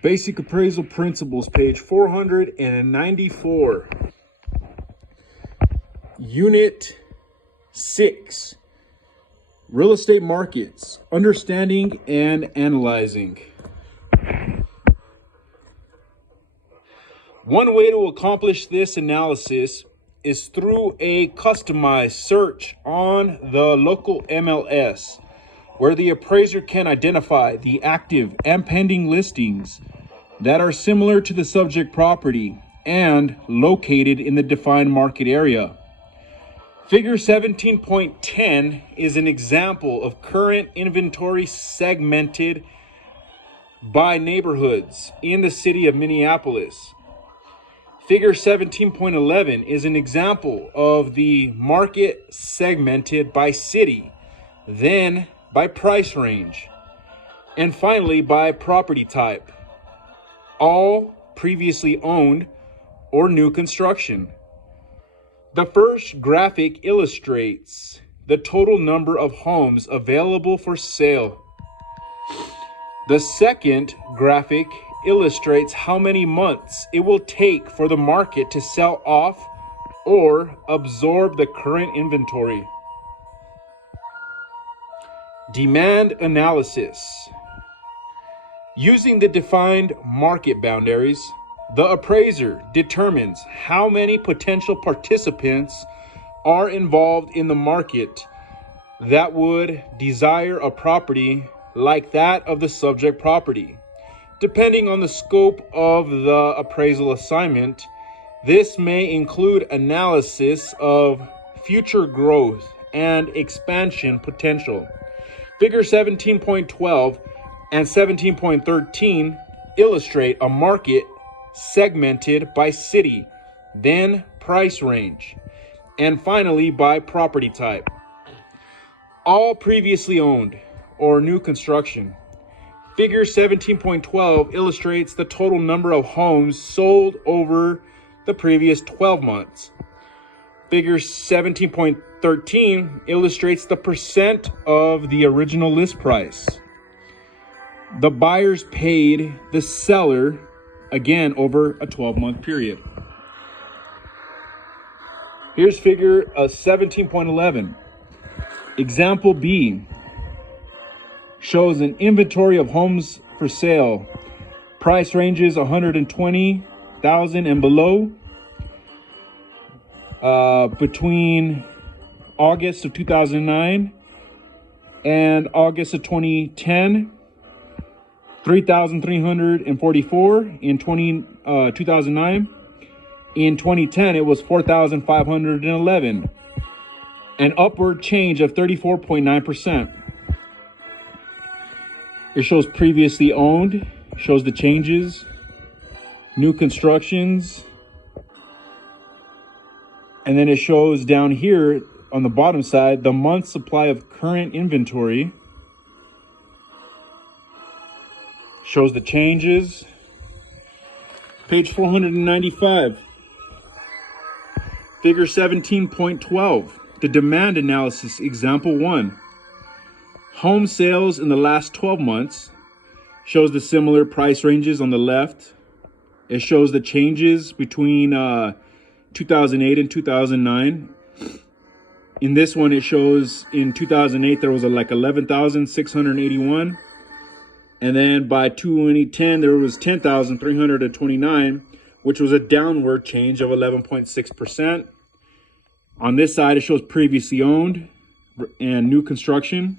Basic Appraisal Principles, page 494. Unit 6. Real estate markets, understanding and analyzing. One way to accomplish this analysis is through a customized search on the local MLS, where the appraiser can identify the active and pending listings that are similar to the subject property and located in the defined market area. Figure 17.10 is an example of current inventory segmented by neighborhoods in the city of Minneapolis. Figure 17.11 is an example of the market segmented by city, then by price range, and finally by property type, all previously owned or new construction. The first graphic illustrates the total number of homes available for sale. The second graphic illustrates how many months it will take for the market to sell off or absorb the current inventory. Demand analysis. Using the defined market boundaries, the appraiser determines how many potential participants are involved in the market that would desire a property like that of the subject property. Depending on the scope of the appraisal assignment, this may include analysis of future growth and expansion potential. Figure 17.12 and 17.13 illustrate a market segmented by city, then price range, and finally by property type. All previously owned or new construction. Figure 17.12 illustrates the total number of homes sold over the previous 12 months. Figure 17.13 illustrates the percent of the original list price. The buyers paid the seller, again, over a 12-month period. Here's figure 17.11. Example B shows an inventory of homes for sale. Price ranges $120,000 and below. Between August of 2009 and August of 2010, 3,344 in 2009. In 2010, it was 4,511, an upward change of 34.9%. It shows previously owned, shows the changes, new constructions, and then it shows down here on the bottom side the month supply of current inventory. Shows the changes. Page 495. Figure 17.12. The demand analysis, example 1. Home sales in the last 12 months. Shows the similar price ranges on the left. It shows the changes between 2008 and 2009. In this one, it shows in 2008 there was like 11,681. And then by 2010, there was 10,329, which was a downward change of 11.6%. On this side, it shows previously owned and new construction.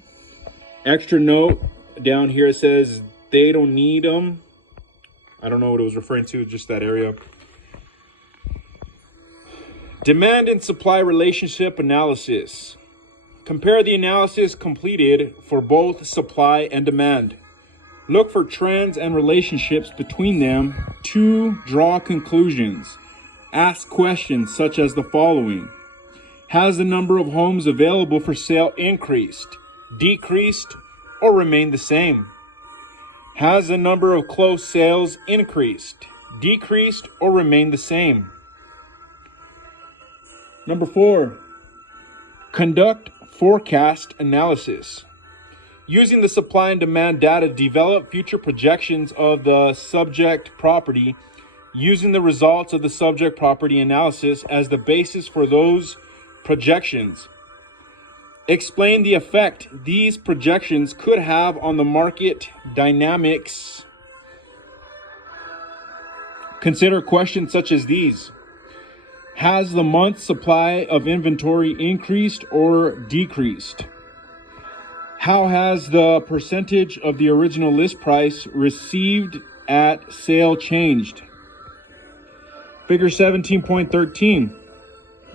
Extra note down here, it says they don't need them. I don't know what it was referring to, just that area. Demand and supply relationship analysis. Compare the analysis completed for both supply and demand. Look for trends and relationships between them to draw conclusions. Ask questions such as the following. Has the number of homes available for sale increased, decreased, or remained the same? Has the number of closed sales increased, decreased, or remained the same? Number 4, conduct forecast analysis. Using the supply and demand data, develop future projections of the subject property using the results of the subject property analysis as the basis for those projections. Explain the effect these projections could have on the market dynamics. Consider questions such as these. Has the month's supply of inventory increased or decreased? How has the percentage of the original list price received at sale changed? Figure 17.13,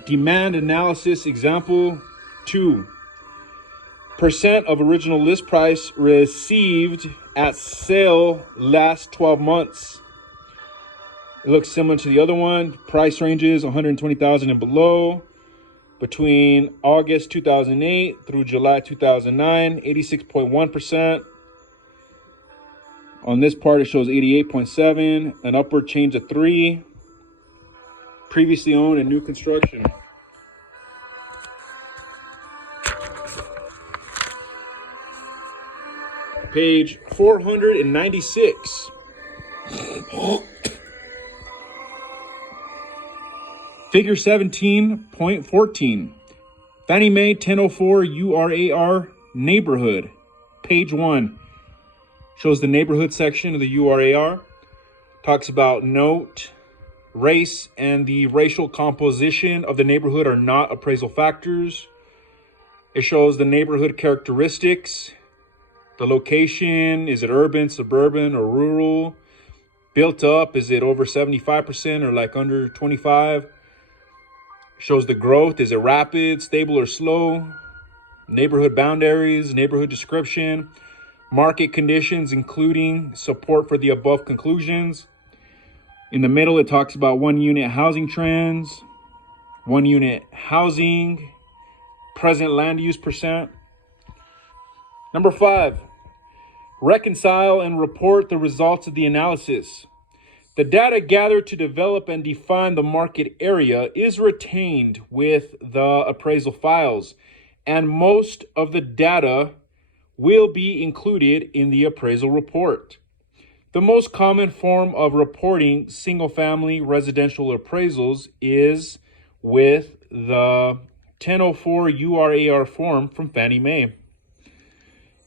demand analysis example 2. Percent of original list price received at sale last 12 months. It looks similar to the other one. Price ranges 120,000 and below. Between August 2008 through July 2009, 86.1%. On this part, it shows 88.7, an upward change of 3. Previously owned and new construction. Page 496. Figure 17.14. Fannie Mae 1004 URAR neighborhood. Page 1. Shows the neighborhood section of the URAR. Talks about note, race, and the racial composition of the neighborhood are not appraisal factors. It shows the neighborhood characteristics. The location, is it urban, suburban, or rural? Built up, is it over 75% or like under 25? Shows the growth, is it rapid, stable, or slow? Neighborhood boundaries, neighborhood description, market conditions, including support for the above conclusions. In the middle, it talks about 1-unit housing trends, 1-unit housing, present land use percent. Number 5, reconcile and report the results of the analysis. The data gathered to develop and define the market area is retained with the appraisal files, and most of the data will be included in the appraisal report. The most common form of reporting single-family residential appraisals is with the 1004 URAR form from Fannie Mae.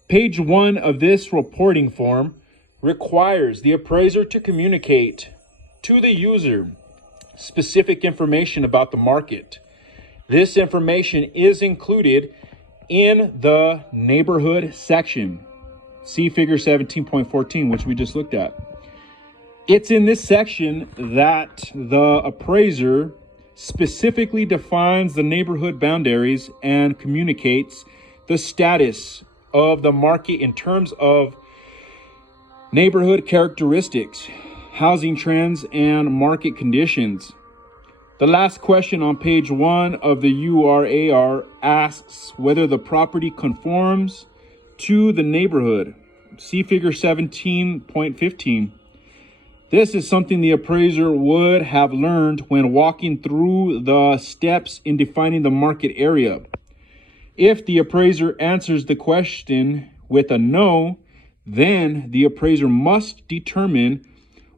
Page 1 of this reporting form requires the appraiser to communicate to the user specific information about the market. This information is included in the neighborhood section. See figure 17.14, which we just looked at. It's in this section that the appraiser specifically defines the neighborhood boundaries and communicates the status of the market in terms of neighborhood characteristics, housing trends, and market conditions. The last question on page 1 of the URAR asks whether the property conforms to the neighborhood. See figure 17.15. This is something the appraiser would have learned when walking through the steps in defining the market area. If the appraiser answers the question with a no, then the appraiser must determine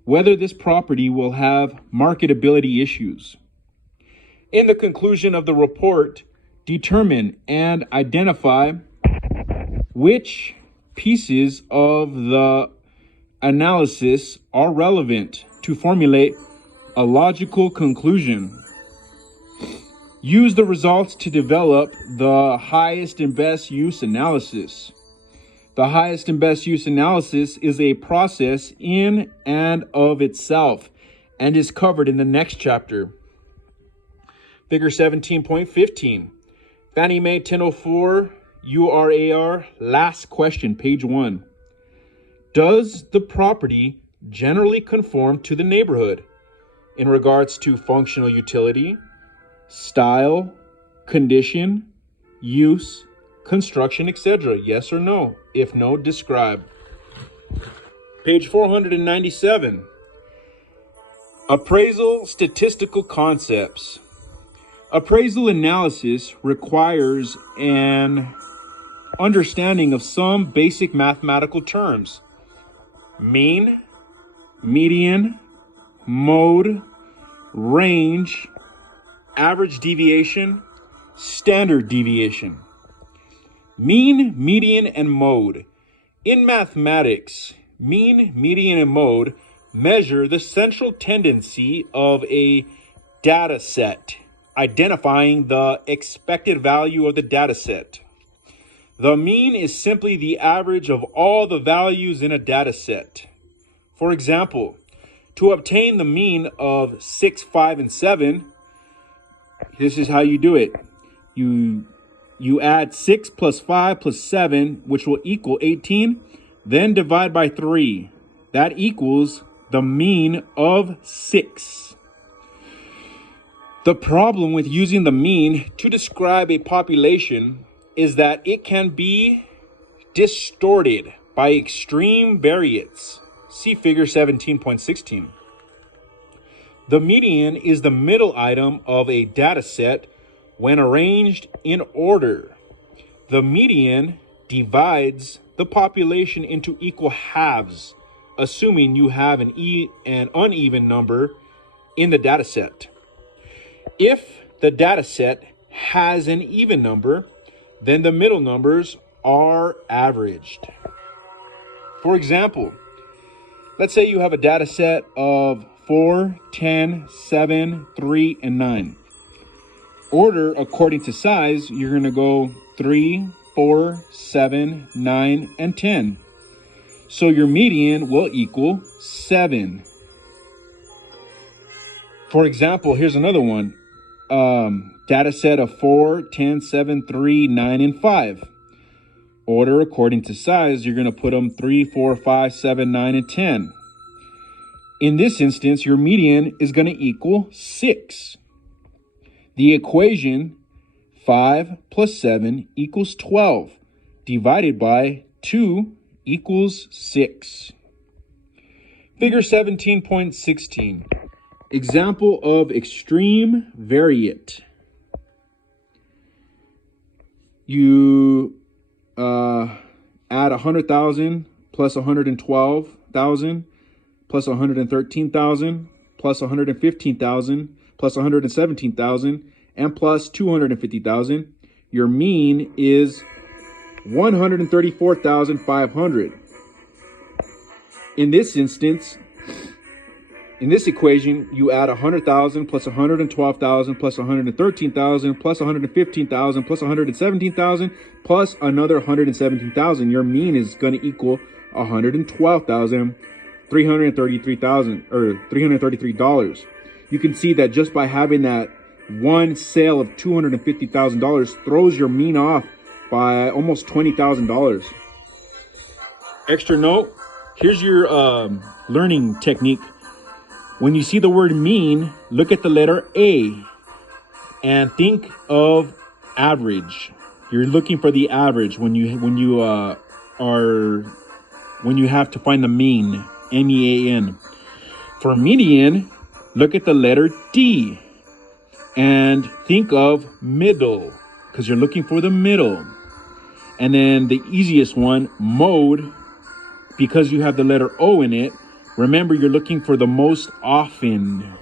whether this property will have marketability issues. In the conclusion of the report, determine and identify which pieces of the analysis are relevant to formulate a logical conclusion. Use the results to develop the highest and best use analysis. The highest and best use analysis is a process in and of itself and is covered in the next chapter. Figure 17.15. Fannie Mae 1004 URAR, last question, page 1. Does the property generally conform to the neighborhood in regards to functional utility, style, condition, use, construction, etc.? Yes or no? If no, describe. Page 497. Appraisal statistical concepts. Appraisal analysis requires an understanding of some basic mathematical terms: mean, median, mode, range, average deviation, standard deviation. Mean, median, and mode. In mathematics, mean, median, and mode measure the central tendency of a data set, identifying the expected value of the data set. The mean is simply the average of all the values in a data set. For example, to obtain the mean of 6, 5, and 7, this is how you do it. You add 6 plus 5 plus 7, which will equal 18, then divide by 3. That equals the mean of 6. The problem with using the mean to describe a population is that it can be distorted by extreme variance. See figure 17.16. The median is the middle item of a data set when arranged in order. The median divides the population into equal halves, assuming you have an uneven number in the data set. If the data set has an even number, then the middle numbers are averaged. For example, let's say you have a data set of 4, 10, 7, 3, and 9. Order according to size, you're going to go 3, 4, 7, 9, and 10. So your median will equal 7. For example, here's another one. Data set of 4, 10, 7, 3, 9, and 5. Order according to size, you're going to put them 3, 4, 5, 7, 9, and 10. In this instance, your median is going to equal 6. The equation 5 plus 7 equals 12, divided by 2 equals 6. Figure 17.16. Example of extreme variate. You add 100,000 plus 112,000 plus 113,000 plus 115,000 plus 117,000 and plus 250,000. Your mean is 134,500. In this instance, in this equation, you add 100,000 plus 112,000 plus 113,000 plus 115,000 plus 117,000 plus another 117,000. Your mean is going to equal 333,000 You can see that just by having that one sale of $250,000 throws your mean off by almost $20,000. Extra note, here's your learning technique. When you see the word mean, look at the letter A and think of average. You're looking for the average when you have to find the mean, MEAN. For median, look at the letter D and think of middle, because you're looking for the middle. And then the easiest one, mode, because you have the letter O in it, remember you're looking for the most often.